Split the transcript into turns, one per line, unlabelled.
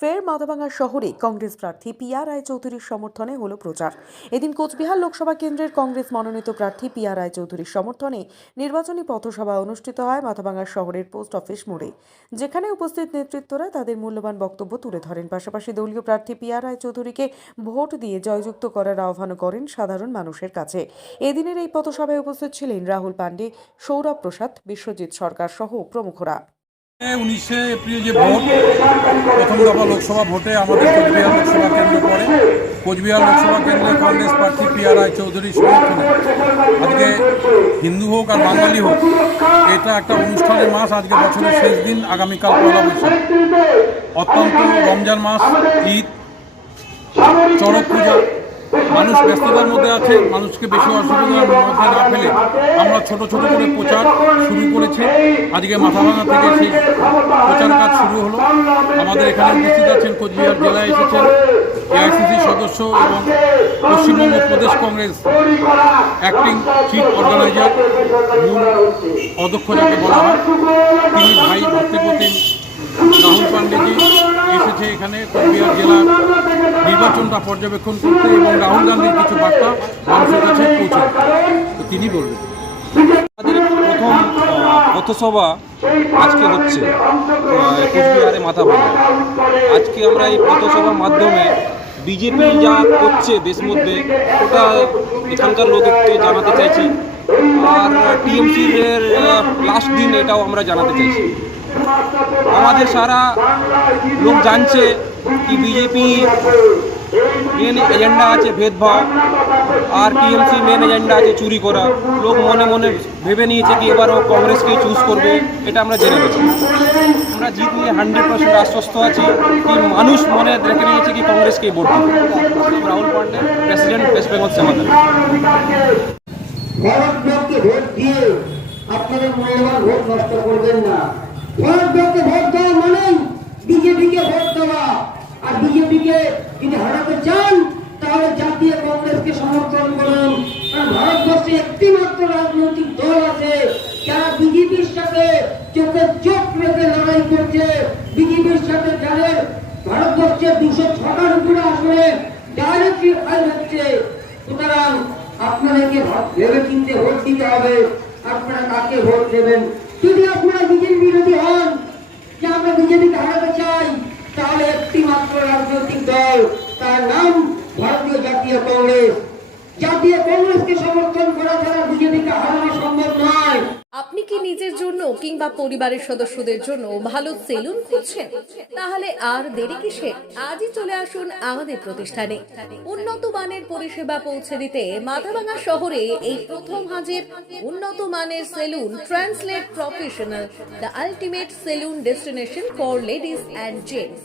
ফের মাথাভাঙা শহরে কংগ্রেস প্রার্থী পিয়া রায় চৌধুরীর সমর্থনে হলো প্রচার। এদিন কোচবিহার লোকসভা কেন্দ্রের কংগ্রেস মনোনীত প্রার্থী পিয়া রায় চৌধুরীর সমর্থনে নির্বাচনী পথসভা অনুষ্ঠিত হয় মাথাভাঙা শহরের পোস্ট অফিস মোড়ে। যেখানে উপস্থিত নেতৃত্বরা তাদের মূল্যবান বক্তব্য তুলে ধরেন। পাশাপাশি দলীয় প্রার্থী পিয়া রায় চৌধুরীকে ভোট দিয়ে জয়যুক্ত করার আহ্বান করেন সাধারণ মানুষের কাছে। এদিনের এই পথসভায় উপস্থিত ছিলেন রাহুল পাণ্ডে, সৌরভ প্রসাদ, বিশ্বজিৎ সরকার সহ প্রমুখরা।
উনিশে এপ্রিল যে ভোট, প্রথম দফা লোকসভা ভোটে আমাদের কোচবিহার লোকসভা কেন্দ্র পড়ে। কোচবিহার লোকসভা কেন্দ্রে কংগ্রেস প্রার্থী পিয়া রায় চৌধুরীর সমর্থনে আজকে হিন্দু হোক আর বাঙালি হোক, এটা একটা অনুষ্ঠানের মাস, আজকে বছরের শেষ দিন, আগামীকাল পয়লা বৈশাখ। অত্যন্ত রমজান মাস, ঈদ, চড়ক পূজা। মানুষ ব্যস্ততার মধ্যে আছে, মানুষকে বেশি অসুবিধার মধ্যে না ফেলে আমরা ছোট ছোট করে প্রচার শুরু করেছি। আজকে মাথাভাঙা থেকে সেই প্রচার কাজ শুরু হলো। আমাদের এখানে উপস্থিত আছেন কোচবিহার জেলায় এসেছেন এআইসিসি সদস্য এবং পশ্চিমবঙ্গ প্রদেশ কংগ্রেস অ্যাক্টিং চিফ অর্গানাইজার মূল অধ্যক্ষ যাকে বলা হয়। তিনি ভাই ভক্তিপতি রাহুল পান্ডেজি এসেছে এখানে কোচবিহার জেলার নির্বাচনটা পর্যবেক্ষণ করতে এবং রাহুল গান্ধীর কিছু বার্তা মানুষের কাছে পৌঁছে তিনি বলবেন।
পথসভা আজকে হচ্ছে কোচবিহারে মাথা ভাঙা। আজকে আমরা এই পথসভার মাধ্যমে বিজেপি যা করছে দেশ মধ্যে, ওটা এখানকার লোককে জানাতে চাইছি। আর টিএমসির লাস্ট দিন এটাও আমরা জানাতে চাইছি। আমাদের সারা লোক জানছে কি বিজেপি মেন এজেন্ডা আছে ভেদভাব, আর টিএমসি মেন এজেন্ডা আছে চুরি করা। লোক মনে মনে ভেবে নিয়েছে কি এবার ও কংগ্রেসকেই চুজ করবে, এটা আমরা জেনে গেছি। আমরা জিত নিয়ে হান্ড্রেড পার্সেন্ট আশ্বস্ত আছি, কি মানুষ মনে দেখে নিয়েছে কি কংগ্রেসকেই ভোট দিবে। Rahul Pandey president West Bengal সেমাদার
আপনাদের মূল্যবান ভোট নষ্ট করবেন না। ভোট দেওয়া মানেই বিজেপিকে ভোট দেওয়া। আর বিজেপিকে যদি হারাতে চান, তাহলে জাতীয় কংগ্রেসকে সমর্থন করুন। ভারতবর্ষে একটি মাত্র রাজনৈতিক দল আছে, যারা বিজেপির সাথে চোখে চোখ রেখে লড়াই করছে। বিজেপির সাথে যাদের ভারতবর্ষে দুশো ছটার উপরে আসলে ডাইরেক্টলি ফাইল হচ্ছে। সুতরাং আপনাদেরকে ভেবে চিনতে ভোট দিতে হবে। আপনারা কাকে ভোট দেবেন? যদি আপনারা বিজেপি বিরোধী হন যে আমরা বিজেপিকে হারাতে চাই, তাহলে একটি দল, তার নাম ভারতীয় জাতীয় কংগ্রেস। জাতীয় কংগ্রেসকে সমর্থন করা ছাড়া বিজেপিকে হারানো সম্ভব নয়।
আপনি কি নিজের জন্য কিংবা পরিবারের সদস্যদের জন্য ভালো সেলুন খুঁজছেন? তাহলে আর দেরি কিসে? আজই চলে আসুন আমাদের প্রতিষ্ঠানে। উন্নত মানের পরিষেবা পৌঁছে দিতে মাথাভাঙা শহরে এই প্রথম হাজির উন্নত মানের salon translate professional, the ultimate salon destination for ladies and gents.